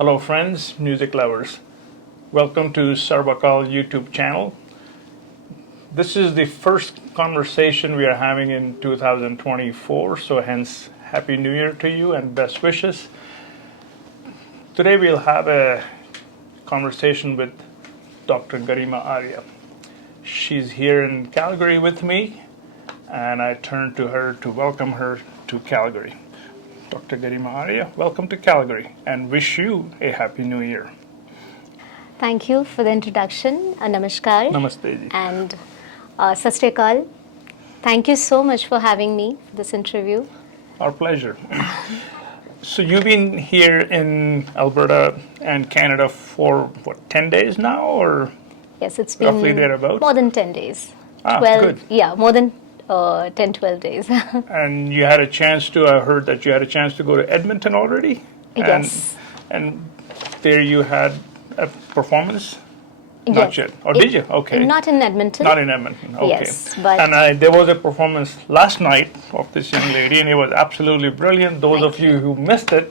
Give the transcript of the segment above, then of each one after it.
Hello friends, music lovers. Welcome to Sarb Akal YouTube channel. This is the first conversation we are having in 2024, so hence Happy New Year to you and best wishes. Today we'll have a conversation with Dr. Garima Arya. She's here in Calgary with me, and I turn to her to welcome her to Calgary. Dr. Garima Arya, welcome to Calgary and wish you a Happy New Year. Thank you for the introduction. Namaskar. Namaste ji. And Sat Sri Akal. Thank you so much for having me for this interview. Our pleasure. So you've been here in Alberta and Canada for, what, 10 days now, or yes, it's been roughly thereabouts? More than 10 days. Good. Yeah, more than 10, 12 days. And you had a chance to, I heard that you had a chance to go to Edmonton already? Yes. And there you had a performance? Yes. Not yet. Or did you? Okay. Not in Edmonton. Not in Edmonton. Okay. Yes, but and there was a performance last night of this young lady, and it was absolutely brilliant. Those of you who missed it,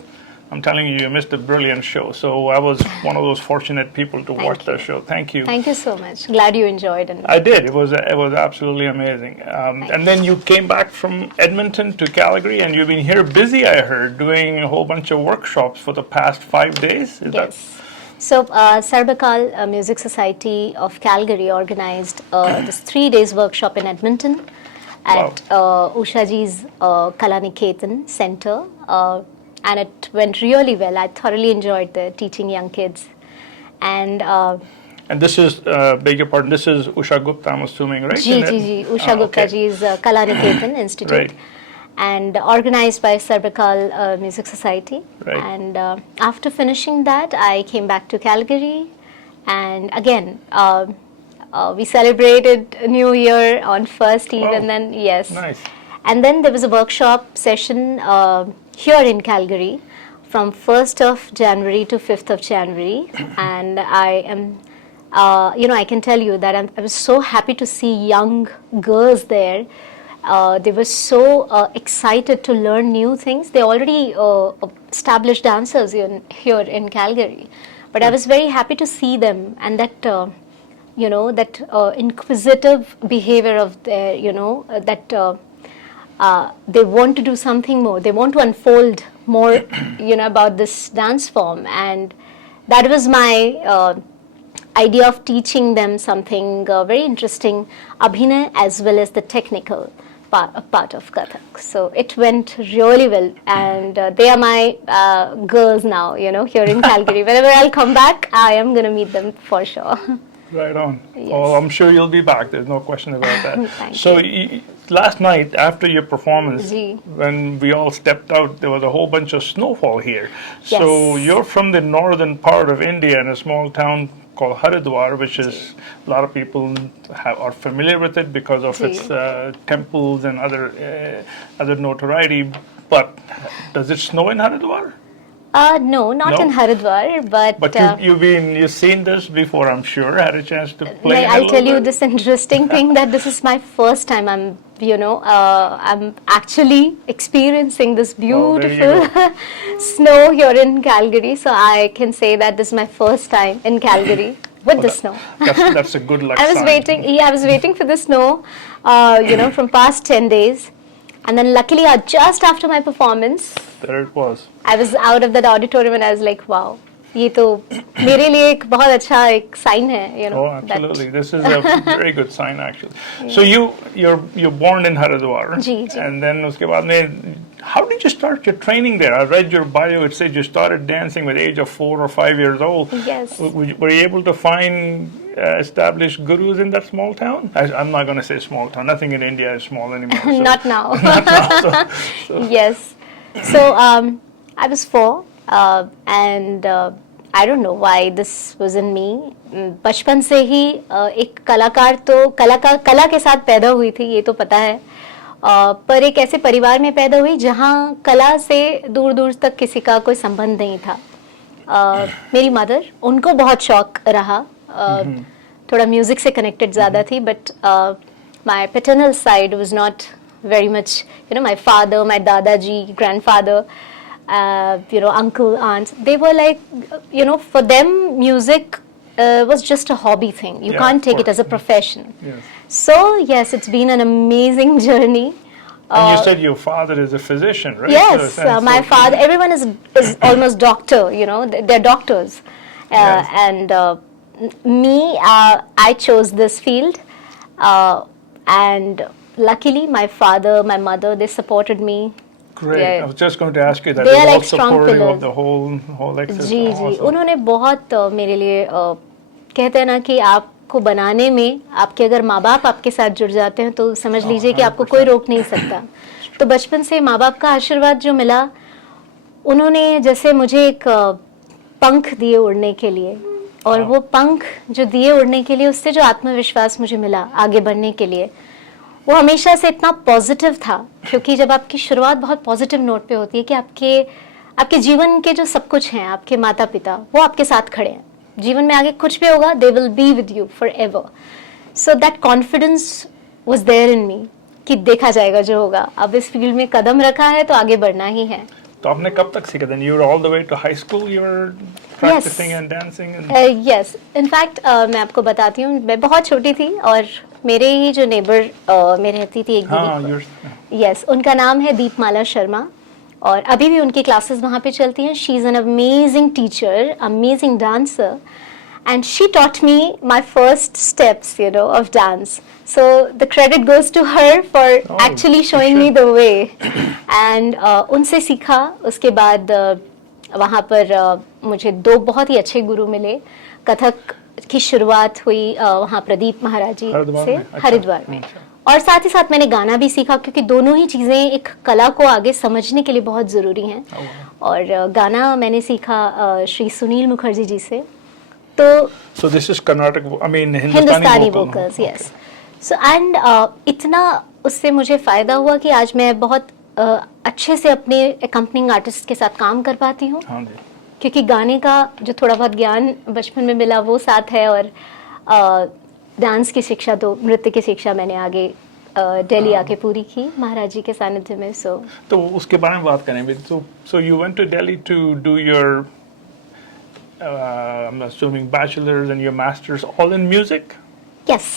I'm telling you, you missed a brilliant show. So I was one of those fortunate people to watch that show. Thank you. Thank you so much. Glad you enjoyed it. I did. It was absolutely amazing. And then you came back from Edmonton to Calgary, and you've been here busy, I heard, doing a whole bunch of workshops for the past 5 days. Yes. So, Sarb Akal Music Society of Calgary organized this 3 days workshop in Edmonton at Usha Ji's Kalaniketan Center. And it went really well. I thoroughly enjoyed teaching young kids. And this is, beg your pardon, this is Usha Gupta, I'm assuming, right? Ji. Usha Gupta Ji's Kalaniketan Institute. Right. And organized by Sarb Akal Music Society. Right. And after finishing that, I came back to Calgary. And again, we celebrated New Year on first Eve, and then, yes. Nice. And then there was a workshop session here in Calgary from 1st of January to 5th of January. And I am, I can tell you that I was so happy to see young girls there. They were so excited to learn new things. They already established dancers here in Calgary. But I was very happy to see them, and that, that inquisitive behavior of their, that they want to do something more. They want to unfold more, about this dance form. And that was my idea of teaching them something very interesting, Abhinay as well as the technical part of Kathak. So it went really well, and they are my girls now, here in Calgary. Whenever I'll come back, I am going to meet them for sure. Right on. Yes. Well, I'm sure you'll be back. There's no question about that. Thank you. Last night, after your performance, Ji. when we all stepped out, there was a whole bunch of snowfall here. Yes. So you're from the northern part of India in a small town called Haridwar, which is a lot of people are familiar with it because of its temples and other notoriety. But does it snow in Haridwar? No, not in Haridwar, but you've seen this before, I'm sure. Had a chance to play. I'll tell you this interesting thing, that this is my first time I'm actually experiencing this beautiful snow here in Calgary. So I can say that this is my first time in Calgary with the snow. That's a good luck I was waiting for the snow, from past 10 days. And then luckily, just after my performance, there it was. I was out of that auditorium and I was like, wow, ये तो मेरे लिए एक बहुत अच्छा एक sign है, Oh, absolutely. This is a very good sign, actually. Yeah. So you're born in Haridwar. Ji. And then उसके बाद में, how did you start your training there? I read your bio. It said you started dancing with the age of 4 or 5 years old. Yes. Were you able to find established gurus in that small town? I'm not going to say small town. Nothing in India is small anymore. So. Not now. Not now. So. Yes. So I was 4, and I don't know why this was in me. बचपन से ही एक कलाकार तो कला के साथ पैदा हुई थी, ये तो पता है. पर एक ऐसे परिवार में पैदा हुई जहाँ कला से दूर दूर तक किसी का कोई संबंध नहीं था. मेरी मदर, उनको बहुत शौक रहा, थोड़ा म्यूजिक से कनेक्टेड ज़्यादा थी, but my paternal side was not very much, my father, my dadaji, grandfather, uncle, aunts, they were like, for them, music was just a hobby thing. You can't take it as a profession. Yes. So, yes, it's been an amazing journey. And you said your father is a physician, right? Yes, my father, everyone is almost doctor, they're doctors. Yes. And me, I chose this field. And luckily, my father, my mother, they supported me. Great. I was just going to ask you that. They are all like strong supportive pillars. of the whole exercise. जी जी, उन्होंने बहुत मेरे लिए कहते हैं ना कि आपको बनाने में आपके अगर माँ बाप आपके साथ जुड़ जाते हैं तो समझ लीजिए कि आपको कोई रोक नहीं सकता. तो बचपन से माँ बाप का आशीर्वाद जो मिला, उन्होंने जैसे मुझे एक पंख दिए उड़ने के लिए, और वो पंख जो दिए उड़ने के लिए, उससे जो आत्मविश्वास मुझे मिला आगे बढ़ने के लिए, वो हमेशा से इतना पॉजिटिव था. क्योंकि जब आपकी शुरुआत बहुत पॉजिटिव नोट पे होती है कि आपके जीवन के जो सब कुछ हैं, आपके माता पिता, वो आपके साथ खड़े हैं. जीवन में आगे कुछ भी होगा, they will be with you forever. So that confidence was there in me कि देखा जाएगा जो होगा. अब इस फील्ड में कदम रखा है तो आगे बढ़ना ही है. तो आपने कब तक सीखा? Then you were all the way to high school. You were practicing and dancing. Yes. In fact, मैं आपको बताती हूँ, मैं बहुत छोटी थी और मेरे ही जो नेबर में रहती थी एक दीदी, yes, उनका नाम है दीपमाला शर्मा, और अभी भी उनकी क्लासेस वहाँ पे चलती हैं. She is an amazing teacher, amazing dancer, and she taught me my first steps, of dance. So the credit goes to her for actually showing me the way. And उनसे सीखा. उसके बाद वहाँ पर मुझे 2 बहुत ही अच्छे गुरु मिले. कथक की शुरुआत हुई वहाँ प्रदीप महाराज जी से हरिद्वार में. और साथ ही साथ मैंने गाना भी सीखा, क्योंकि दोनों ही चीज़ें एक कला को आगे समझने के लिए बहुत ज़रूरी हैं. और गाना मैंने सीखा श्री सुनील मुखर्जी जी से. So this is Carnatic, I mean Hindustani vocals, yes. So and इतना उससे मुझे फ़ायदा हुआ कि आज मैं बहुत अच्छे से अपने accompanying artist के साथ काम कर पाती हूँ. क्योंकि गाने का जो थोड़ा बहुत ज्ञान बचपन में मिला वो साथ है, और डांस की शिक्षा, तो नृत्य की शिक्षा मैंने आगे दिल्ली आके पूरी की महाराज जी के सानिध्य में. तो उसके बारे में बात करें. So you went to Delhi to do your I'm assuming bachelor's and your master's all in music? Yes.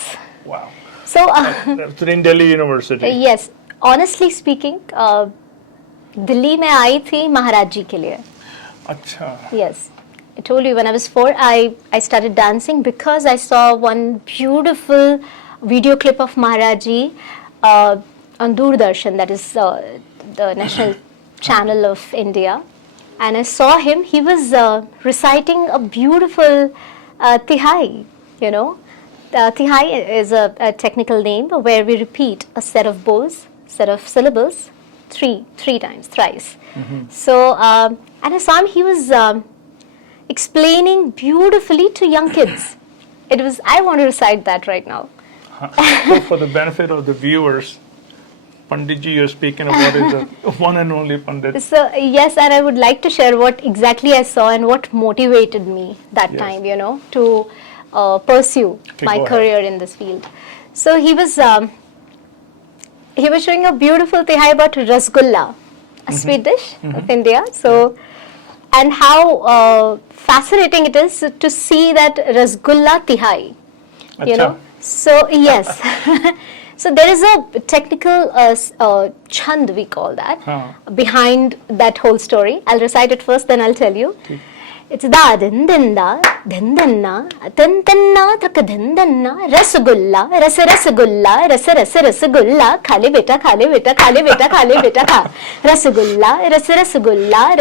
Wow. So in Delhi University? Yes. Honestly speaking, Delhi में आई थी महाराज जी के लिए. अच्छा. Yes. I told you when I was 4, I started dancing because I saw one beautiful video clip of Maharaj ji on Doordarshan, that is the national channel of India. And I saw him, he was reciting a beautiful tihai, Tihai is a technical name where we repeat a set of bowls, set of syllables, three times, thrice. Mm-hmm. So, and I saw him, he was explaining beautifully to young kids. I want to recite that right now. So for the benefit of the viewers, Pandit G you're speaking about is the one and only Pandit. So yes, and I would like to share what exactly I saw and what motivated me that time, to pursue my career in this field. So he was showing a beautiful tihai about rasgulla, a sweet dish of India. So, and how fascinating it is to see that rasgulla tihai, So yes. So there is a technical chand, we call that, behind that whole story. I'll recite it first, then I'll tell you. Okay. It's da din din da din din na tin tin na tak din din na rasgulla rasgulla rasgulla khale beta khale beta khale beta khale beta kha rasgulla rasgulla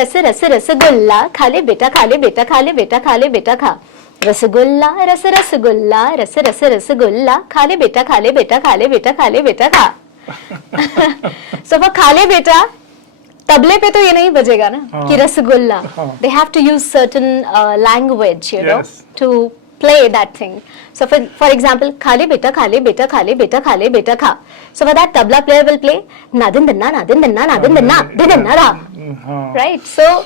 rasgulla khale beta khale beta khale beta khale beta kha rasgulla rasgulla rasgulla खाले बेटा खाले बेटा खाले बेटा खाले बेटा खा. So for खाले बेटा, तबले पे तो ये नहीं बजेगा ना कि rasgulla. They have to use certain language, to play that thing. So for example, खाले बेटा खाले बेटा खाले बेटा खाले बेटा खा. So for that, tabla player will play nadin dinna nadin dinna nadin dinna dinna ra. Right. So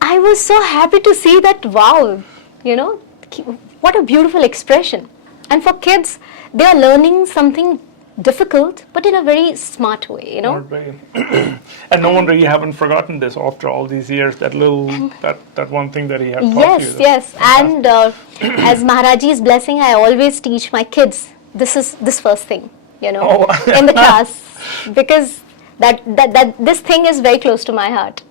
I was so happy to see that. Wow. What a beautiful expression. And for kids, they are learning something difficult, but in a very smart way, you know. Smart way. And no wonder you haven't forgotten this after all these years. That one thing that he had taught you. Yes. And as Maharaji's blessing, I always teach my kids this first thing, you know, in the class, because that this thing is very close to my heart.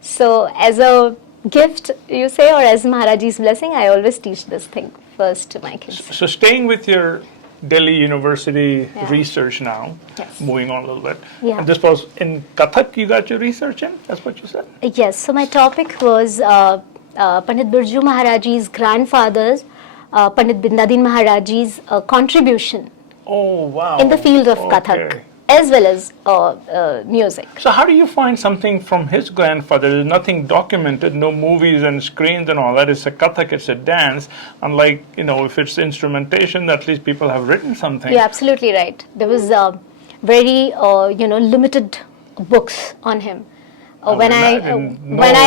So as a gift, you say, or as Maharaji's blessing, I always teach this thing first to my kids. So staying with your Delhi University research now, moving on a little bit. Yeah. And this was in Kathak you got your research in? That's what you said? Yes, so my topic was Pandit Birju Maharaji's grandfather's, Pandit Bindadin Maharaji's contribution in the field of Kathak, as well as music. So how do you find something from his grandfather? There's nothing documented, no movies and screens and all that. It's a Kathak, it's a dance. Unlike, you know, if it's instrumentation, at least people have written something. You're absolutely right. There was very, limited books on him. When I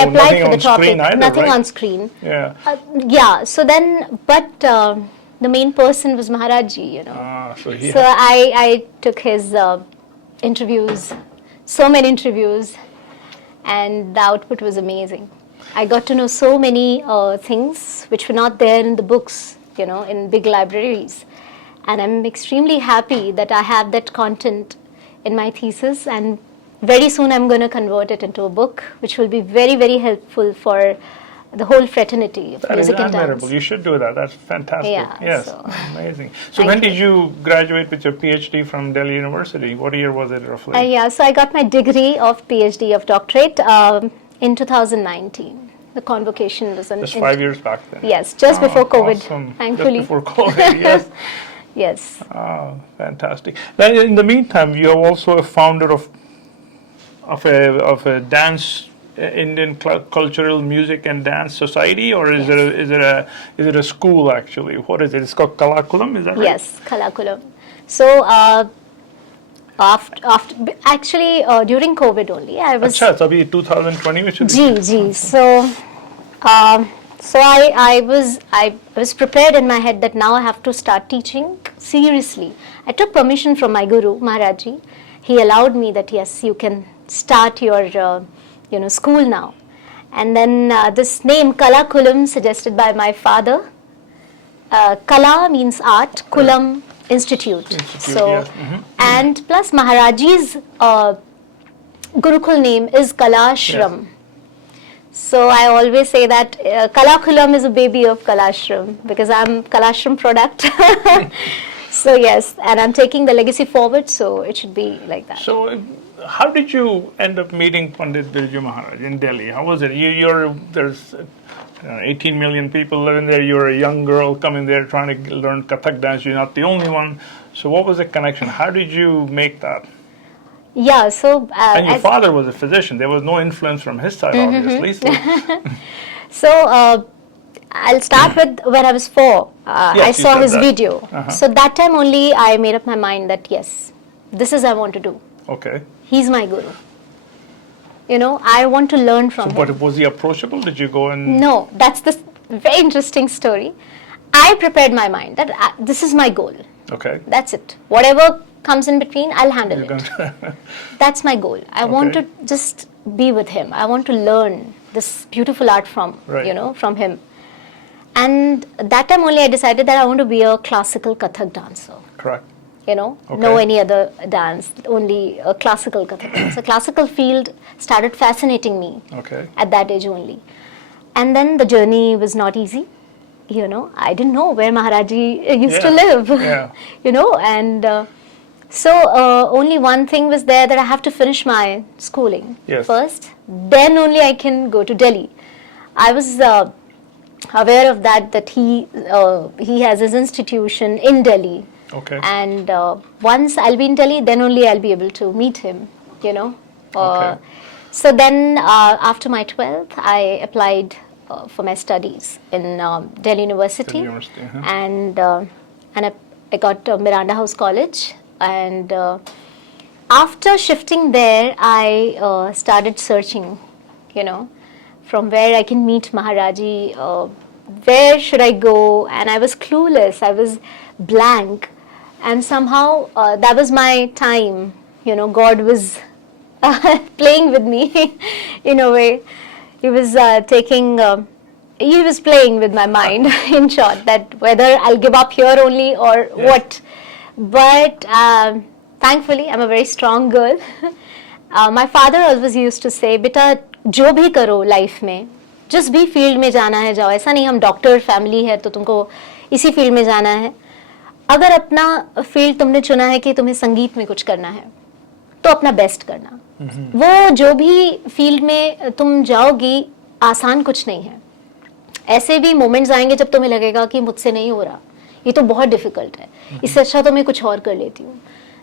applied for the topic, nothing on screen. Yeah. So then, but the main person was Maharaj Ji, you know. So I took his interviews, so many interviews, and the output was amazing. I got to know so many things which were not there in the books, you know, in big libraries. And I'm extremely happy that I have that content in my thesis, and very soon I'm going to convert it into a book, which will be very, very helpful for the whole fraternity of music and dance. You should do that. That's fantastic. Yeah, yes, so amazing. So when did you graduate with your PhD from Delhi University? What year was it roughly? So I got my degree of PhD of doctorate in 2019. The convocation was just 5 years back then. Yes, just before COVID. Awesome. Thankfully. Just before COVID. Yes. Yes. Fantastic. Then in the meantime, you are also a founder of a dance. Indian Cultural Music and Dance Society, or is it a school actually? What is it? It's called Kalakulam, is that right? Yes, Kalakulam. So after during COVID only, I was. अच्छा, तभी 2020 में शुरू. जी. So I was prepared in my head that now I have to start teaching seriously. I took permission from my guru Maharaj Ji. He allowed me that yes, you can start your school now. And then this name Kalakulam, suggested by my father. Kala means art, Kulam institute. So and plus Maharaji's Gurukul name is Kalashram. Yes. So I always say that Kalakulam is a baby of Kalashram, because I'm Kalashram product. So yes, and I'm taking the legacy forward, so it should be like that. So how did you end up meeting Pandit Birju Maharaj in Delhi? How was it? There's 18 million people living there. You're a young girl coming there trying to learn Kathak dance. You're not the only one. So what was the connection? How did you make that? Yeah, so... and your father was a physician. There was no influence from his side, obviously. So I'll start with when I was 4. I saw his video. So that time only I made up my mind that yes, this is I want to do. Okay. He's my guru. You know, I want to learn from him. But was he approachable? Did you go and... No, that's the very interesting story. I prepared my mind that this is my goal. Okay. That's it. Whatever comes in between, I'll handle it. That's my goal. I want to just be with him. I want to learn this beautiful art from him. And that time only I decided that I want to be a classical Kathak dancer. Correct. No any other dance, only a classical Kathak dance. The classical field started fascinating me at that age only. And then the journey was not easy. I didn't know where Maharaji used to live. And so only one thing was there, that I have to finish my schooling first. Then only I can go to Delhi. I was aware of that he has his institution in Delhi. Okay. And once I'll be in Delhi, then only I'll be able to meet him, So then after my 12th, I applied for my studies in Delhi University. And I got Miranda House College. And after shifting there, I started searching, from where I can meet Maharaji, where should I go? And I was clueless. I was blank. And somehow that was my time. You know, God was playing with me in a way. He was he was playing with my mind in short, that whether I'll give up here only or what. But thankfully, I'm a very strong girl. My father always used to say, बेटा जो भी करो life में, जिस भी field में जाना है जाओ, ऐसा नहीं हम डॉक्टर फैमिली है तो तुमको इसी फील्ड में जाना है. अगर अपना फील्ड तुमने चुना है कि तुम्हें संगीत में कुछ करना है तो अपना बेस्ट करना. वो जो भी फील्ड में तुम जाओगी, आसान कुछ नहीं है. ऐसे भी मोमेंट्स आएंगे जब तुम्हें लगेगा कि मुझसे नहीं हो रहा, ये तो बहुत डिफिकल्ट है, इससे अच्छा तो मैं कुछ और कर लेती हूँ.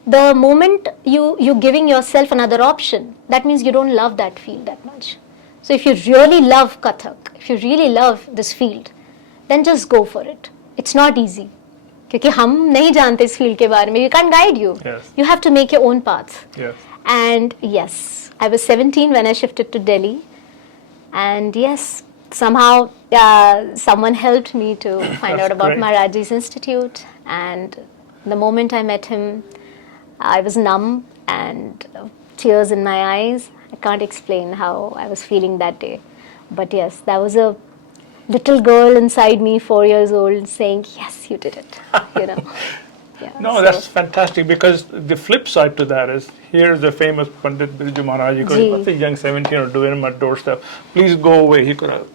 The moment you giving yourself another option, that means you don't love that field that much. So if you really love Kathak, if you really love this field, then just go for it. It's not easy. क्योंकि हम नहीं जानते इस field के बारे में. We can't guide you. Yes. You have to make your own path. Yes. And yes, I was 17 when I shifted to Delhi. And yes, somehow someone helped me to find out about great. Maharaj's Institute. And the moment I met him, I was numb and tears in my eyes. I can't explain how I was feeling that day. But yes, that was a little girl inside me, 4 years old, saying, yes, you did it, you know. Yeah, No, that's fantastic, because the flip side to that is, here's the famous Pandit G Maharaj. He goes, Ji. what's a young 17-year-old doing on my doorstep? Please go away. He could have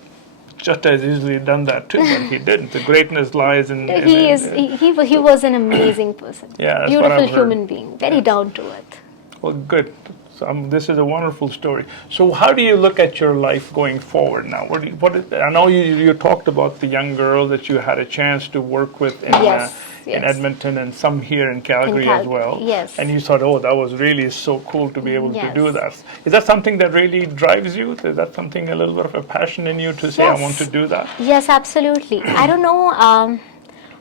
just as easily done that too, but he didn't. The greatness lies in... He was an amazing person. Yeah, that's what beautiful I've heard. human being, very down to earth. Well, good. So, this is a wonderful story. So how do you look at your life going forward now? I know you talked about the young girl that you had a chance to work with in, Yes, in yes. Edmonton, and some here in Calgary as well. Yes. And you thought, oh, that was really so cool to be able to Yes. do that. Is that something that really drives you? Is that something, a little bit of a passion in you to say, I want to do that? Yes, absolutely. I don't know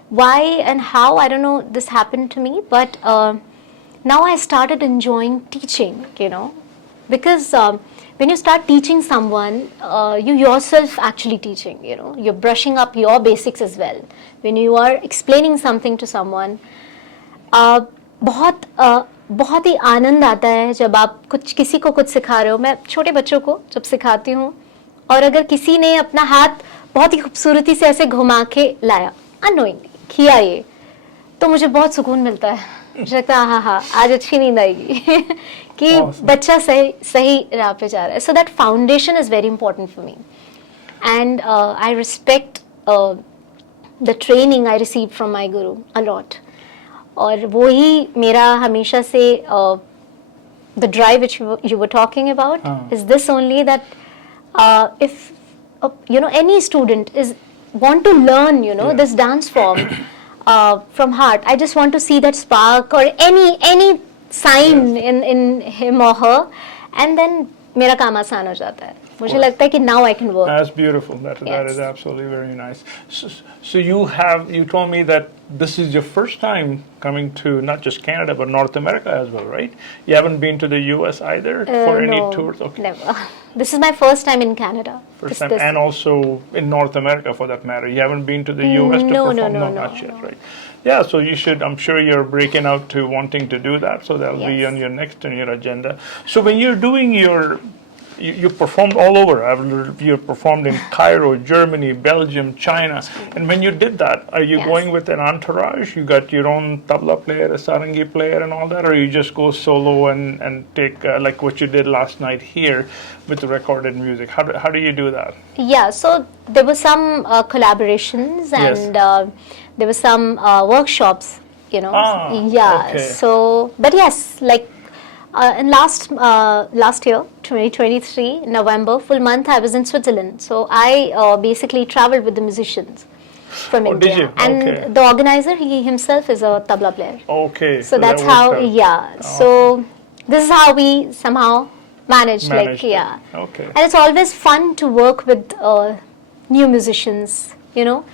why and how, I don't know this happened to me, but now I started enjoying teaching, you know, because when you start teaching someone, you yourself actually teaching, you know, you're brushing up your basics as well. When you are explaining something to someone, बहुत ही आनंद आता है जब आप किसी को कुछ सिखा रहे हो. मैं छोटे बच्चों को जब सिखाती हूँ, और अगर किसी ने अपना हाथ बहुत ही खूबसूरती से ऐसे घुमा के लाया, अनोइंगली किया ये, तो मुझे बहुत सुकून मिलता है. मुझे लगता है हाँ आज अच्छी नींद आएगी कि बच्चा सही राह पे जा रहा है. So that foundation is very important for me, and I respect the training I receive from my Guru a lot. और वो ही मेरा हमेशा से the drive which you were talking about is this only, that if you know any student is want to learn, you know, this dance form from heart, I just want to see that spark or any sign in him or her, and then मेरा काम आसान हो जाता है. मुझे लगता है कि now I can work. That's beautiful. That is absolutely very nice. So you told me that this is your first time coming to not just Canada but North America as well, right? You haven't been to the US either for any tours? Okay. Never. This is my first time in Canada. First time, and also in North America for that matter. You haven't been to the US to perform? No, not yet, right? Yeah, so you should. I'm sure you're breaking out to wanting to do that, so that'll be on your next on your agenda. So when you're doing you performed all over. You performed in Cairo, Germany, Belgium, China. And when you did that, are you going with an entourage? You got your own tabla player, a sarangi player and all that? Or you just go solo and take, like what you did last night here with the recorded music? How do you do that? Yeah, so there were some collaborations and there were some workshops, you know. Okay. So, but yes, like in last year, 2023, November, full month, I was in Switzerland. So I basically traveled with the musicians from India. Did you? And the organizer, he himself is a tabla player. Okay. So that's how, So this is how we somehow managed. Okay. And it's always fun to work with new musicians, you know.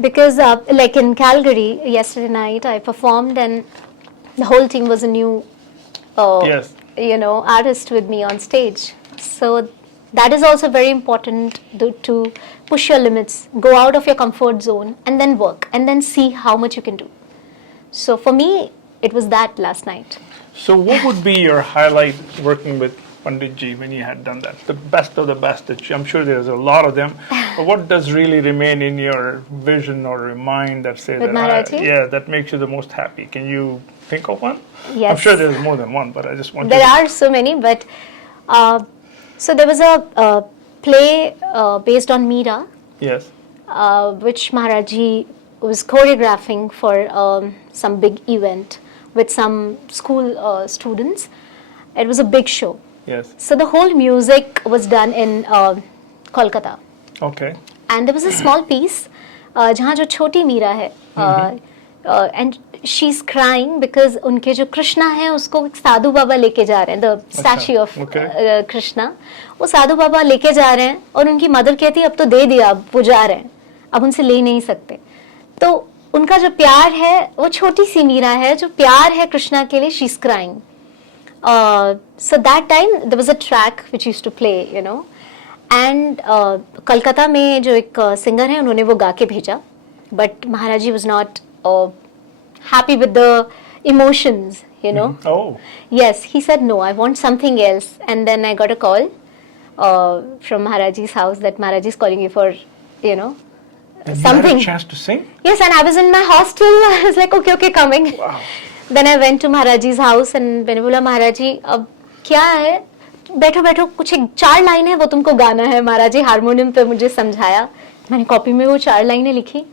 Because like in Calgary, yesterday night, I performed and the whole team was a new you know, artist with me on stage. So that is also very important to push your limits, go out of your comfort zone and then work and then see how much you can do. So for me, it was that last night. So what would be your highlight working with Pandit G when you had done that? The best of the best that I'm sure there's a lot of them. But what does really remain in your vision or your mind that say With that Maharaj? that makes you the most happy? Can you think of one? Yes. I'm sure there's more than one, but I just want There are so many, but so there was a play based on Meera, Yes. which Maharaj Ji was choreographing for some big event with some school students. It was a big show. Yes. So the whole music was done in Kolkata. Okay. And there was a small piece जहाँ जो छोटी मीरा है and she's crying because उनके जो कृष्णा है उसको एक साधु बाबा लेके जा रहे हैं, the statue of कृष्णा, वो साधु बाबा लेके जा रहे हैं और उनकी मदर कहती है अब तो दे दिया, अब वो जा रहे हैं, अब उनसे ले नहीं सकते. तो उनका जो प्यार है वो छोटी सी मीरा है, जो प्यार है कृष्णा के लिए, she's crying. So that time there was a track which used to play, you know, and Calcutta में जो एक सिंगर है उन्होंने वो गा के भेजा, but Maharaj Ji was not happy with the emotions, you know. Oh. Yes, he said no, I want something else, and then I got a call from Maharaj Ji's house that Maharaj Ji is calling you for, you know, something. You had a chance to sing? Yes, and I was in my hostel. I was like, okay, coming. Wow. Then I went to Maharaj Ji's house and मैंने बोला महाराज जी अब क्या है, बैठो बैठो कुछ एक 4 लाइनें वो तुमको गाना है. महाराज जी हारमोनियम पे मुझे समझाया, मैंने कॉपी में वो 4 लाइनें लिखी.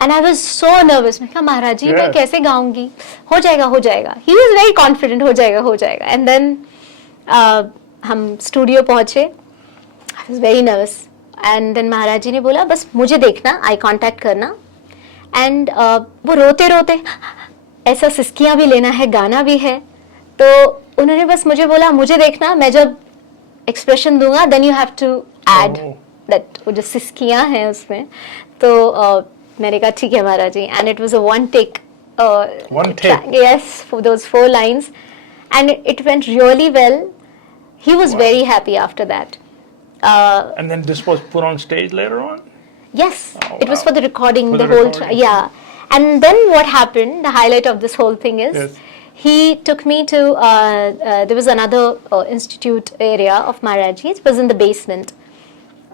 And I was so nervous. मैं कहा महाराज जी मैं कैसे गाऊंगी, हो जाएगा. He was very confident, हो जाएगा. And then हम स्टूडियो पहुंचे. I was very nervous. And then महाराज जी ने बोला बस मुझे देखना, आई कांटेक्ट करना. And वो रोते रोते ऐसा सिस्कियां भी लेना है, गाना भी है, तो उन्होंने बस मुझे बोला मुझे देखना, मैं जब एक्सप्रेशन दूंगा then you have to add that, वो जो सिस्कियां हैं उसमें. तो मैंने कहा ठीक है Maharaj ji. And it was a one take, yes, for those 4 lines, and it went really well. He was very happy after that. And then this was put on stage later on? Yes, it was for the recording, the whole yeah. And then what happened, the highlight of this whole thing is, he took me to, there was another institute area of Maharaj Ji. It was in the basement.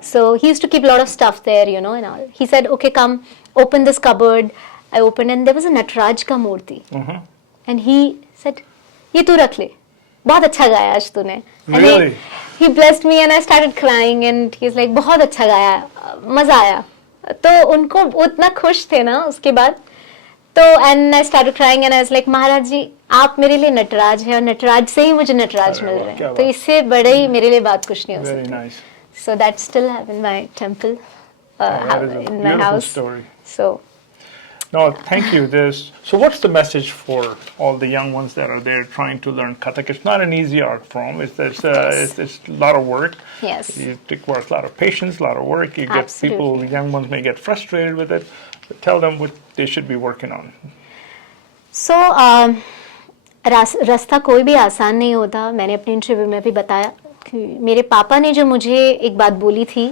So he used to keep a lot of stuff there, you know, and all. He said, okay, come, open this cupboard. I opened and there was a Nataraj ka murti. And he said, ye tu rakh le. बहुत अच्छा गाया आज तूने. Really? He blessed me and I started crying and he's like, बहुत अच्छा गाया, मजा आया. तो उनको उतना खुश थे ना उसके बाद. तो and I started crying and I was like, महाराज जी आप मेरे लिए नटराज हैं और नटराज से ही मुझे नटराज मिल रहे हैं, तो इससे बड़े ही मेरे लिए बात कुछ नहीं हो सकती. Very nice. So that still have in my temple, that is a in my house. Story. So. No, thank you. So what's the message for all the young ones that are there trying to learn Kathak? It's not an easy art form. It's a lot of work. Yes. You require a lot of patience, a lot of work. You get people, young ones may get frustrated with it. But tell them what they should be working on. So, रास्ता कोई भी आसान नहीं होता. मैंने अपने interview में भी बताया कि मेरे पापा ने जो मुझे एक बात बोली थी,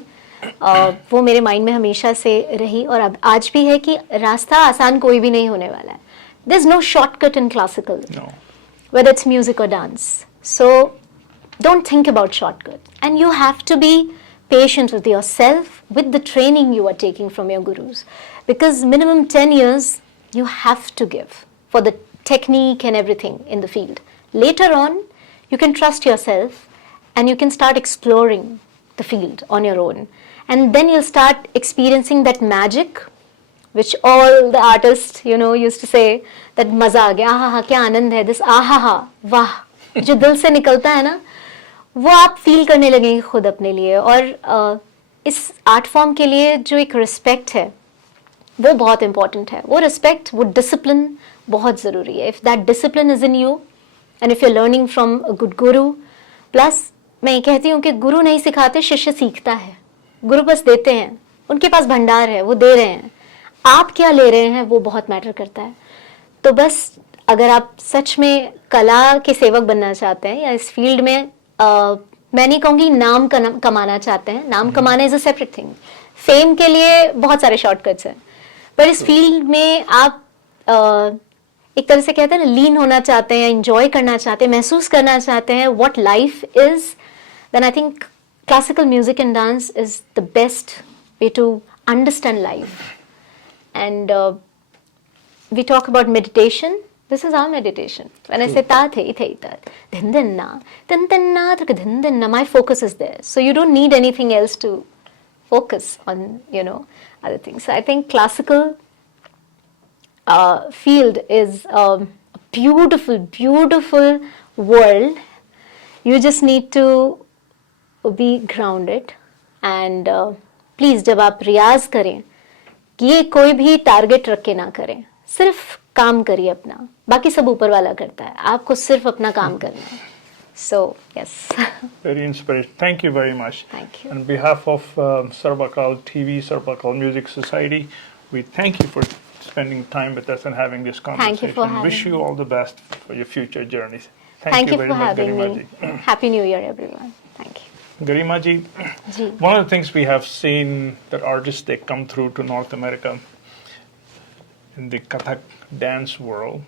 वो मेरे माइंड में हमेशा से रही और अब आज भी है कि रास्ता आसान कोई भी नहीं होने वाला है. There's no shortcut in classical, whether it's music or dance. So don't think about shortcut, and you have to be patient with yourself, with the training you are taking from your gurus, because minimum 10 years you have to give for the technique and everything in the field. Later on, you can trust yourself and you can start exploring the field on your own. And then you'll start experiencing that magic, which all the artists, you know, used to say that मजा आ गया, आहा हा क्या आनंद है, this आहा हा वाह, जो दिल से निकलता है ना, वो आप फील करने लगेंगे खुद अपने लिए. और इस आर्ट फॉर्म के लिए जो एक रिस्पेक्ट है वो बहुत इंपॉर्टेंट है. वो रिस्पेक्ट, वो डिसिप्लिन बहुत ज़रूरी है. If that discipline is in you and if you are learning from a good guru, plus मैं ये कहती हूँ कि गुरु नहीं सिखाते, शिष्य सीखता है. गुरु बस देते हैं, उनके पास भंडार है, वो दे रहे हैं. आप क्या ले रहे हैं वो बहुत मैटर करता है. तो बस अगर आप सच में कला के सेवक बनना चाहते हैं या इस फील्ड में मैं नहीं कहूँगी नाम कमाना चाहते हैं, नाम कमाना is a separate thing. Fame के लिए बहुत सारे शॉर्टकट्स हैं, पर इस फील्ड में आप एक तरह से कहते हैं ना, लीन होना चाहते हैं, एंजॉय करना चाहते हैं, महसूस करना चाहते हैं what life is, then I think classical music and dance is the best way to understand life. And we talk about meditation. This is our meditation. When I say ta the ita din din na din din na, my focus is there. So you don't need anything else to focus on, you know, other things. So I think classical field is a beautiful, beautiful world. You just need to be grounded and please जब आप रियाज करें कि ये कोई भी target रख के ना करें, सिर्फ काम करिए अपना, बाकी सब ऊपर वाला करता है, आपको सिर्फ अपना काम करना है. So yes. Very inspiring. Thank you very much. Thank you. On behalf of Sarb Akal TV, Sarb Akal Music Society, we thank you for spending time with us and having this conversation. Thank you for having Wish you all the best for your future journeys. Thank you very for much, having Garima me. Ji. Happy New Year, everyone. Thank you. Garima Ji, one of the things we have seen that artists, they come through to North America in the Kathakdance world,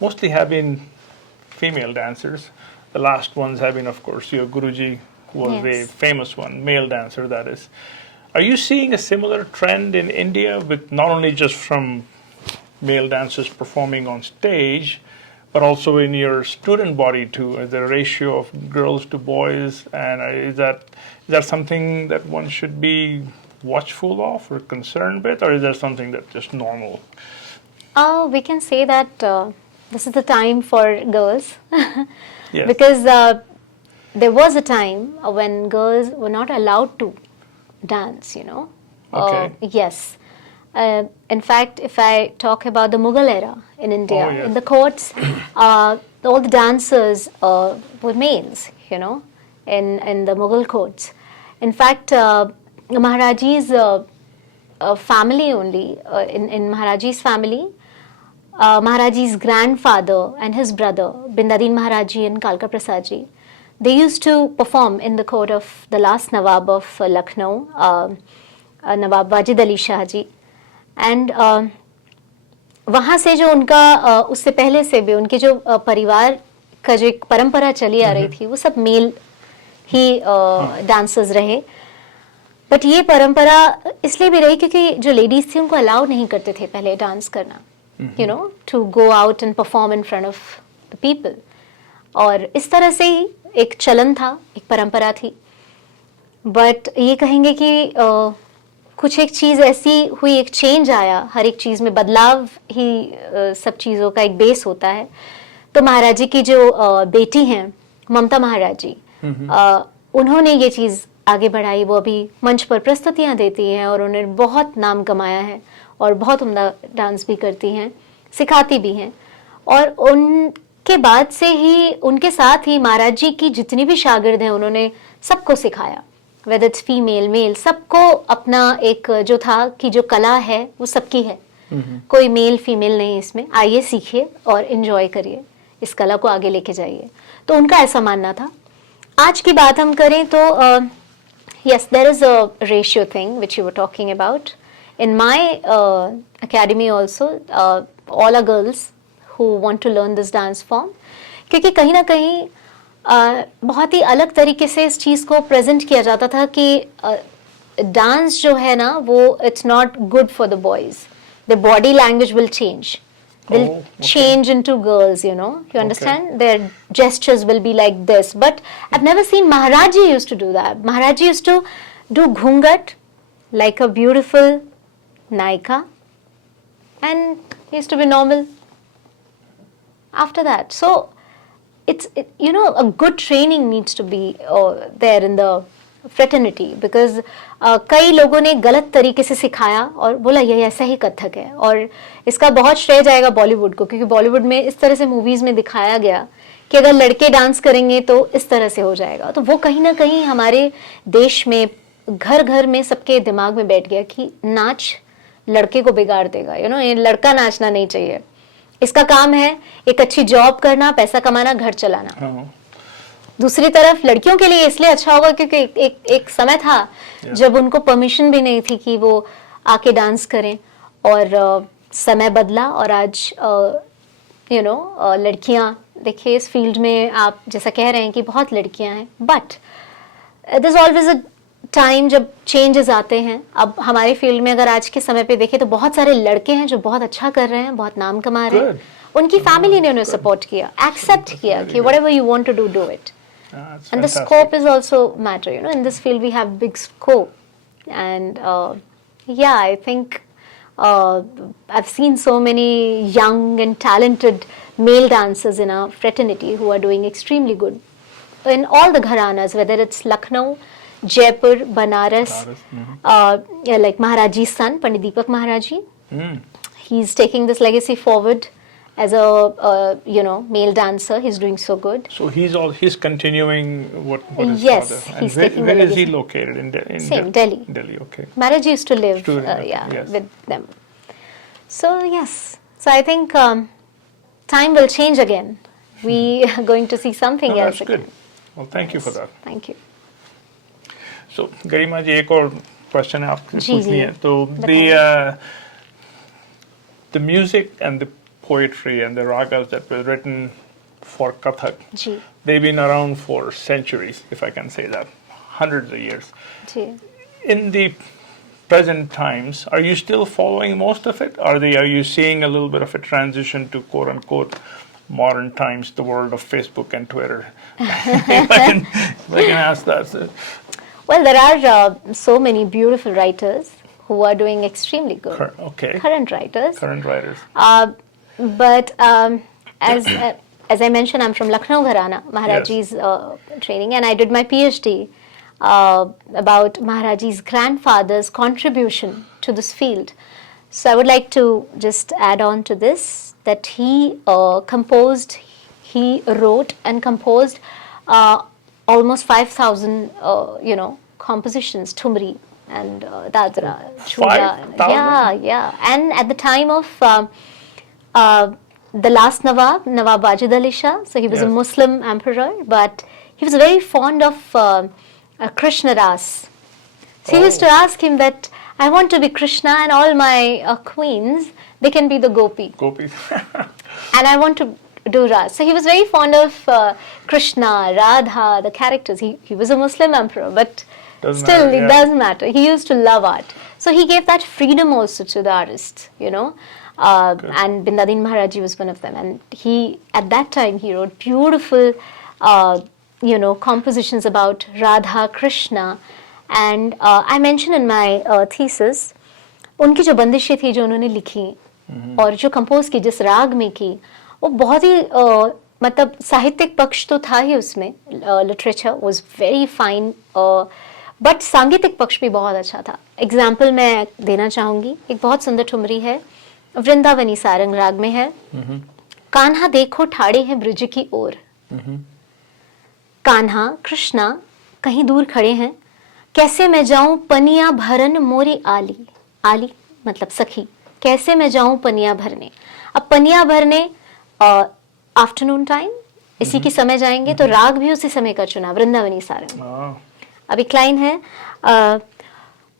mostly have been female dancers. The last ones have been, of course, your Guruji, who was a famous one, male dancer, that is. Are you seeing a similar trend in India with not only just from male dancers performing on stage, but also in your student body too, the ratio of girls to boys, and is that something that one should be watchful of or concerned with, or is that something that's just normal? We can say that this is the time for girls. Yes. Because there was a time when girls were not allowed to dance, you know. Okay. Yes. In fact, if I talk about the Mughal era in India, Oh, yes. in the courts, all the dancers were males, you know, in the Mughal courts. In fact, Maharaji's family only, in Maharaji's family, Maharaji's grandfather and his brother, Bindadin Maharaji and Kalka Prasad Ji, they used to perform in the court of the last Nawab of Lucknow, Nawab Wajid Ali Shah Ji. And वहाँ से जो उनका उससे पहले से भी उनके जो परिवार का जो एक परंपरा चली आ रही थी, वो सब मेल ही डांसर्स रहे. बट ये परंपरा इसलिए भी रही क्योंकि जो लेडीज थी उनको अलाउ नहीं करते थे पहले डांस करना, you know, to go out and perform in front of the people. और इस तरह से ही एक चलन था, एक परंपरा थी. बट ये कहेंगे कि कुछ एक चीज़ ऐसी हुई, एक चेंज आया, हर एक चीज़ में बदलाव ही सब चीज़ों का एक बेस होता है. तो महाराज जी की जो बेटी हैं ममता महाराज जी, उन्होंने ये चीज़ आगे बढ़ाई. वो अभी मंच पर प्रस्तुतियाँ देती हैं और उन्होंने बहुत नाम कमाया है और बहुत उम्दा डांस भी करती हैं, सिखाती भी हैं. और उनके बाद से ही उनके साथ ही महाराज जी की जितनी भी शागिर्द हैं उन्होंने सबको सिखाया, वेदर इट्स फीमेल मेल, सबको अपना एक जो था कि जो कला है वो सबकी है, कोई मेल फीमेल नहीं इसमें. आइए सीखिए और एंजॉय करिए, इस कला को आगे लेके जाइए. तो उनका ऐसा मानना था. आज की बात हम करें तो yes, there is a ratio thing which you were talking about. In my academy also, all are girls who want to learn this dance form. क्योंकि कहीं ना कहीं बहुत ही अलग तरीके से इस चीज़ को प्रेजेंट किया जाता था कि डांस जो है ना वो it's not good for the boys. The body language will change, will change into girls, you know, you understand? Their gestures will be like this. But I've never seen Maharaj Ji used to do that. Maharaj Ji used to do ghungat like a beautiful naika, and he used to be normal after that. So it's you know, a good training needs to be there in the fraternity, because कई लोगों ने गलत तरीके से सिखाया और बोला ये ऐसा ही कथक है. और इसका बहुत श्रेय जाएगा बॉलीवुड को, क्योंकि बॉलीवुड में इस तरह से मूवीज़ में दिखाया गया कि अगर लड़के डांस करेंगे तो इस तरह से हो जाएगा. तो वो कहीं ना कहीं हमारे देश में घर घर में सबके दिमाग में बैठ गया कि नाच लड़के को बिगाड़ देगा. यू नो, ये लड़का नाचना नहीं चाहिए, इसका काम है एक अच्छी जॉब करना, पैसा कमाना, घर चलाना. दूसरी तरफ लड़कियों के लिए इसलिए अच्छा होगा क्योंकि एक समय था जब उनको परमिशन भी नहीं थी कि वो आके डांस करें. और समय बदला और आज यू नो लड़कियां, देखिए इस फील्ड में आप जैसा कह रहे हैं कि बहुत लड़कियां हैं, but there is always a time जब चेंजेस आते हैं. अब हमारे फील्ड में अगर आज के समय पे देखें तो बहुत सारे लड़के हैं जो बहुत अच्छा कर रहे हैं, बहुत नाम कमा रहे हैं. उनकी फैमिली ने उन्हें सपोर्ट किया, एक्सेप्ट किया कि whatever you want to do, do it. And the scope is also matter, you know. In this field, we have big scope, and yeah, I think I've seen so many young and talented male dancers in our fraternity who are doing extremely good in all the gharanas, whether it's Lucknow, Jaipur, Banaras, yeah, like Maharaj Ji's son, Pandit Deepak Maharaj Ji. He's taking this legacy forward. As a you know, male dancer, he's doing so good. So he's continuing what his yes, father. He's And taking where the is he legacy. located? Same, Delhi. Delhi, okay. Maharaj used to live Yes. with them. So yes, so I think time will change again. We are going to see something No, else that's good. again. Well, thank you for that. Thank you. So गरिमा जी, एक और question है आपसे जी, पूछनी जी, है. तो the music and the poetry and the ragas that were written for Kathak, ji, they've been around for centuries, if I can say that, hundreds of years. Ji. In the present times, are you still following most of it? Are you seeing a little bit of a transition to quote unquote modern times, the world of Facebook and Twitter? if I can ask that. So. Well, there are so many beautiful writers who are doing extremely good. Okay. Current writers. Current writers. But as I mentioned, I'm from Lucknow Gharana, Maharaji's training, and I did my PhD about Maharaji's grandfather's contribution to this field. So I would like to just add on to this that he wrote and composed almost 5,000 you know, compositions, Thumri and Dadra, Chula. 5,000? Yeah. And at the time of the last Nawab Wajid Ali Shah, so he was a Yes. Muslim emperor, but he was very fond of Krishna Ras. So he used to ask him that, I want to be Krishna and all my queens, they can be the Gopi. Gopis. And I want to do Ras. So he was very fond of Krishna, Radha, the characters. He was a Muslim emperor, but Doesn't still matter, it yeah. doesn't matter. He used to love art. So he gave that freedom also to the artists, you know. And Bindadin Maharaj was one of them. And he, at that time, he wrote beautiful, you know, compositions about Radha, Krishna. And I mentioned in my thesis, उनकी जो बंदिशें थी जो उन्होंने लिखी और जो compose की जिस राग में की, वो बहुत ही मतलब साहित्यिक पक्ष तो था ही उसमें, literature was very fine, but सांगीतिक पक्ष भी बहुत अच्छा था. एग्जाम्पल मैं देना चाहूँगी, एक बहुत सुंदर ठुमरी है, वृंदावनी सारंग राग में है. कान्हा देखो ठाड़े हैं ब्रिज की ओर, कान्हा कृष्णा कहीं दूर खड़े हैं, कैसे मैं जाऊं पनिया भरन मोरी आली, आली मतलब सखी, कैसे मैं जाऊं पनिया भरने. अब पनिया भरने आफ्टरनून टाइम, इसी के समय जाएंगे, तो राग भी उसी समय का चुना, वृंदावनी सारंग. अब एक लाइन है,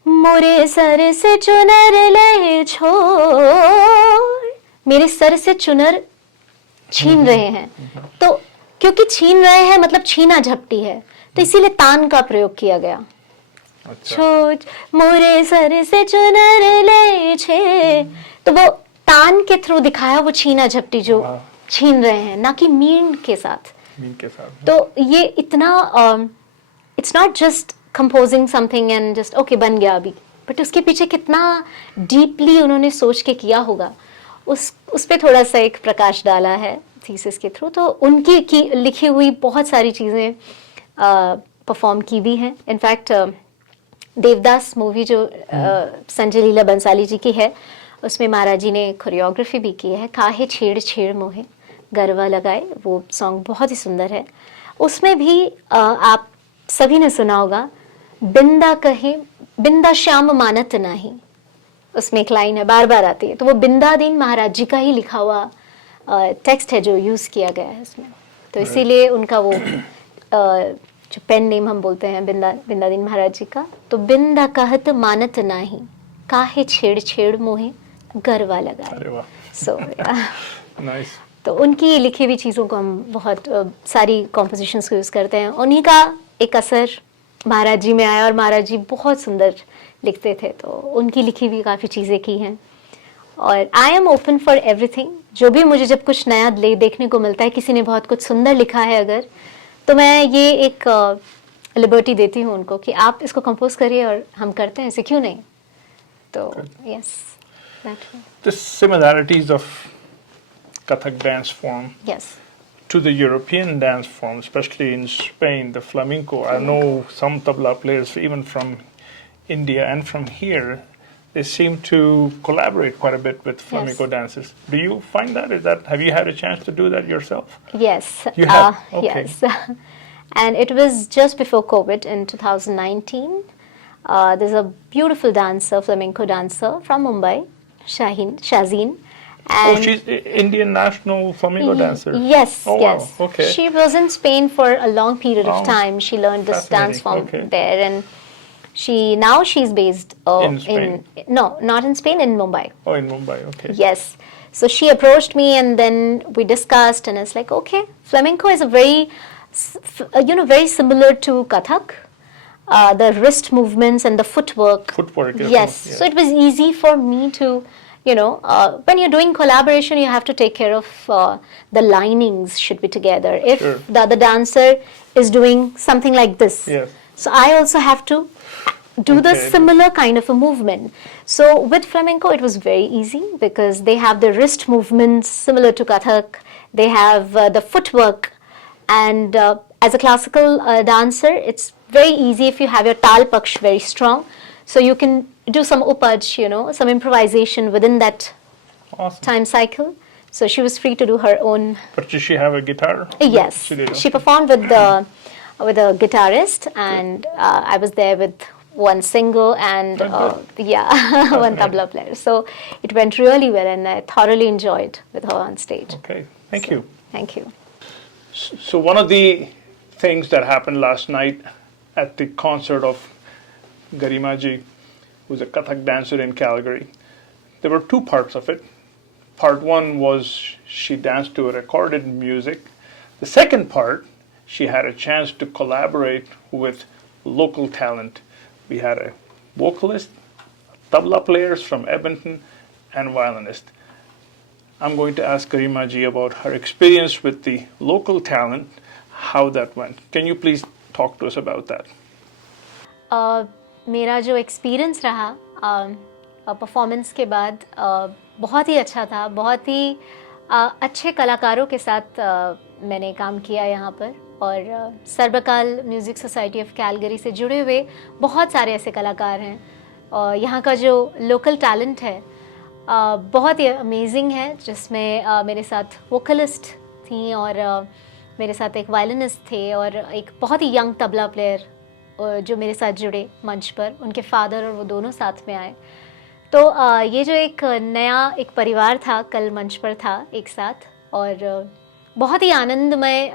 मोरे सर से चुनर ले छोड़, मेरे सर से चुनर छीन रहे हैं. तो क्योंकि छीन रहे हैं मतलब छीना झपटी है, तो इसीलिए तान का प्रयोग किया गया. छोड़ मोरे सर से चुनर ले छे, तो वो तान के थ्रू दिखाया वो छीना झपटी जो छीन रहे हैं, ना कि मीन के साथ. तो ये इतना it's not just composing something and just okay बन गया अभी, बट उसके पीछे कितना डीपली उन्होंने सोच के किया होगा, उस पे थोड़ा सा एक प्रकाश डाला है थीसिस के थ्रू. तो उनकी लिखी हुई बहुत सारी चीज़ें परफॉर्म की भी हैं. इनफैक्ट देवदास मूवी जो संजय लीला बंसाली जी की है, उसमें महाराज जी ने कोरियोग्राफी भी की है. काहे छेड़ छेड़ मोहे गरवा लगाए, वो सॉन्ग बहुत ही सुंदर है. उसमें भी आप सभी ने सुना होगा, बिंदा कहे बिंदा श्याम मानत नाही, उसमें एक लाइन है बार बार आती है. तो वो बिंदादीन महाराज जी का ही लिखा हुआ टेक्स्ट है जो यूज़ किया गया है उसमें. तो इसीलिए उनका वो जो पेन नेम हम बोलते हैं बिंदादीन महाराज जी का, तो बिंदा कहत मानत नाही, काहे छेड़ छेड़ मोहे गरवा लगाए. अरे वाह. So nice. तो उनकी लिखी हुई चीज़ों को हम बहुत सारी कॉम्पोजिशंस को यूज़ करते हैं। उन्हीं का एक असर महाराज जी में आया और महाराज जी बहुत सुंदर लिखते थे, तो उनकी लिखी हुई काफ़ी चीज़ें की हैं। और I am open for everything, जो भी मुझे जब कुछ नया देखने को मिलता है, किसी ने बहुत कुछ सुंदर लिखा है अगर, तो मैं ये एक लिबर्टी देती हूँ उनको कि आप इसको कंपोज करिए और हम करते हैं, ऐसे क्यों नहीं। तो yes, The similarities of Kathak dance form yes, to the European dance form, especially in Spain, the flamenco. I know some tabla players, even from India and from here, they seem to collaborate quite a bit with flamenco dancers. Do you find that? Have you had a chance to do that yourself? yes, You have? Okay. yes. And it was just before COVID in 2019. There's a beautiful dancer, flamenco dancer from Mumbai, Shazeen. Oh, And she's Indian national flamenco dancer. Yes, Oh, wow. yes. Okay. She was in Spain for a long period of Oh, time. She learned this dance fascinating. form Okay. there, and she's based In Spain? no, not in Spain, in Mumbai. Oh, in Mumbai. Okay. Yes. So she approached me, and then we discussed, and it's like, okay, flamenco is a very similar to Kathak. The wrist movements and the footwork. Footwork. Yes. So it was easy for me to, when you're doing collaboration, you have to take care of the linings should be together. If Sure. the other dancer is doing something like this, Yes. so I also have to do the Okay. similar kind of a movement. So with flamenco, it was very easy because they have the wrist movements similar to Kathak. They have the footwork, and as a classical dancer, it's very easy if you have your tal paksh very strong. So you can do some upaj, some improvisation within that Awesome. time cycle. So she was free to do her own. But does she have a guitar? Yes, She did. she performed with a guitarist, and I was there with one single and one tabla player. So it went really well, and I thoroughly enjoyed with her on stage. Okay. Thank you. Thank you. So one of the things that happened last night at the concert of Garima Ji, who's a Kathak dancer in Calgary, there were two parts of it. Part one was she danced to a recorded music. The second part, she had a chance to collaborate with local talent. We had a vocalist, tabla players from Edmonton, and violinist. I'm going to ask Garima Ji about her experience with the local talent, how that went. Can you please talk to us about that? मेरा जो experience रहा performance के बाद बहुत ही अच्छा था। बहुत ही अच्छे कलाकारों के साथ मैंने काम किया यहाँ पर, और सर्ब अकाल म्यूज़िक सोसाइटी ऑफ कैलगरी से जुड़े हुए बहुत सारे ऐसे कलाकार हैं, और यहाँ का जो लोकल टैलेंट है बहुत ही अमेजिंग है, जिसमें मेरे साथ वोकलिस्ट थी, और मेरे साथ एक वायलिनिस्ट थे, और एक बहुत ही यंग तबला प्लेयर जो मेरे साथ जुड़े मंच पर, उनके फादर और वो दोनों साथ में आए। तो ये जो एक नया एक परिवार था, कल मंच पर था एक साथ, और बहुत ही आनंदमय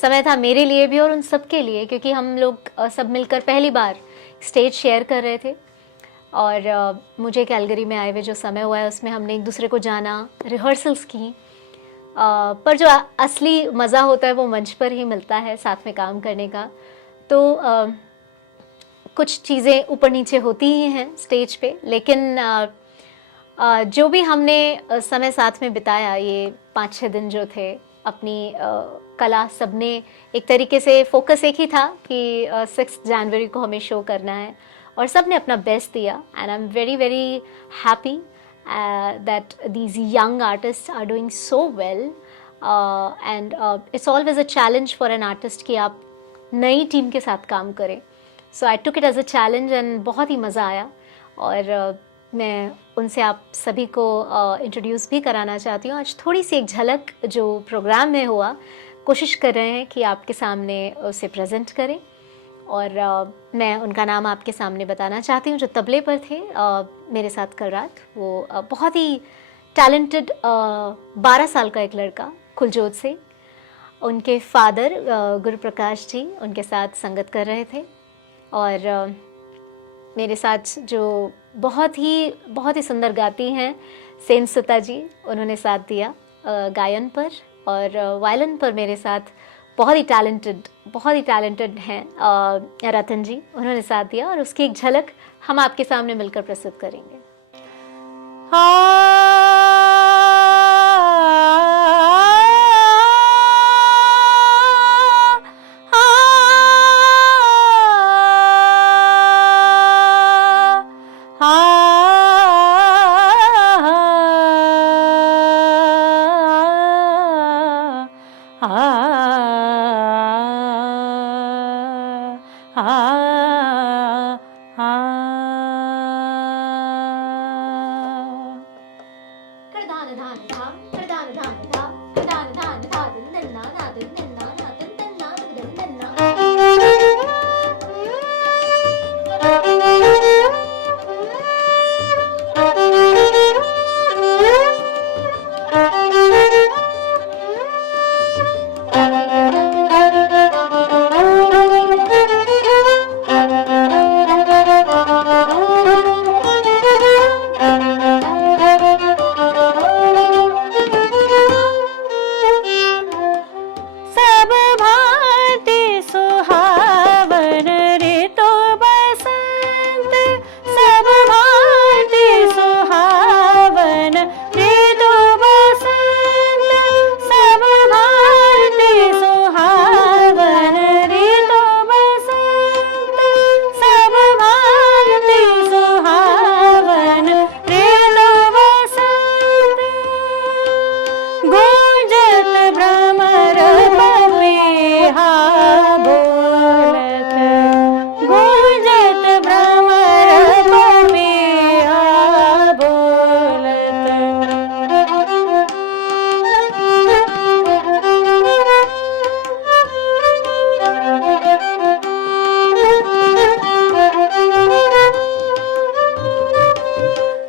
समय था मेरे लिए भी और उन सब के लिए, क्योंकि हम लोग सब मिलकर पहली बार स्टेज शेयर कर रहे थे। और मुझे कैलगरी में आए हुए जो समय हुआ है उसमें हमने एक दूसरे को जाना, रिहर्सल्स की, पर जो असली मज़ा होता है वो मंच पर ही मिलता है साथ में काम करने का। तो कुछ चीज़ें ऊपर नीचे होती ही हैं स्टेज पे, लेकिन जो भी हमने समय साथ में बिताया, ये 5-6 दिन जो थे, अपनी कला सबने एक तरीके से फोकस एक ही था कि 6 जनवरी को हमें शो करना है, और सब ने अपना बेस्ट दिया। And I am very very happy that these young artist are doing so well, and it's always a challenge for an artist कि आप नई टीम के साथ काम करें। So I took it as a challenge, and बहुत ही मज़ा आया। और मैं उनसे आप सभी को इंट्रोड्यूस भी कराना चाहती हूँ। आज थोड़ी सी एक झलक जो प्रोग्राम में हुआ, कोशिश कर रहे हैं कि आपके सामने उसे प्रेजेंट करें, और मैं उनका नाम आपके सामने बताना चाहती हूँ। जो तबले पर थे मेरे साथ कल रात, वो बहुत ही टैलेंटेड 12 साल का एक लड़का कुलजोत से, उनके फादर गुरु प्रकाश जी उनके साथ संगत कर रहे थे, और मेरे साथ जो बहुत ही सुंदर गाती हैं सेन सुता जी, उन्होंने साथ दिया। गायन पर, और वायलिन पर मेरे साथ बहुत ही टैलेंटेड हैं रतन जी, उन्होंने साथ दिया और उसकी एक झलक हम आपके सामने मिलकर प्रस्तुत करेंगे।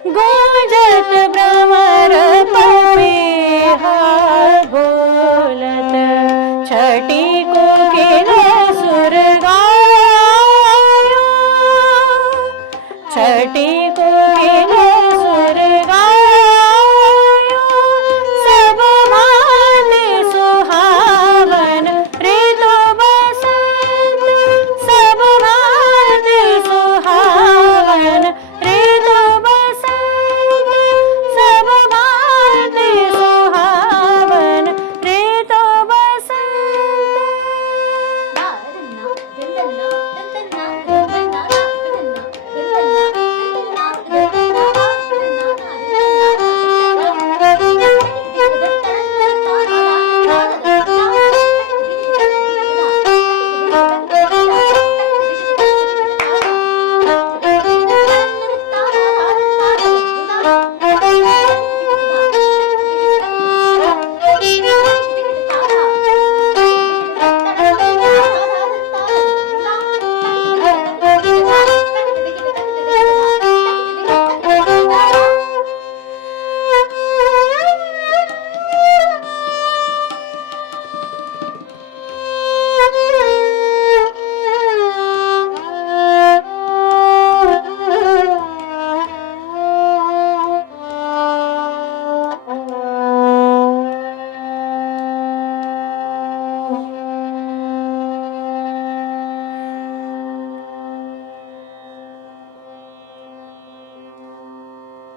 गूंजत भ्रमर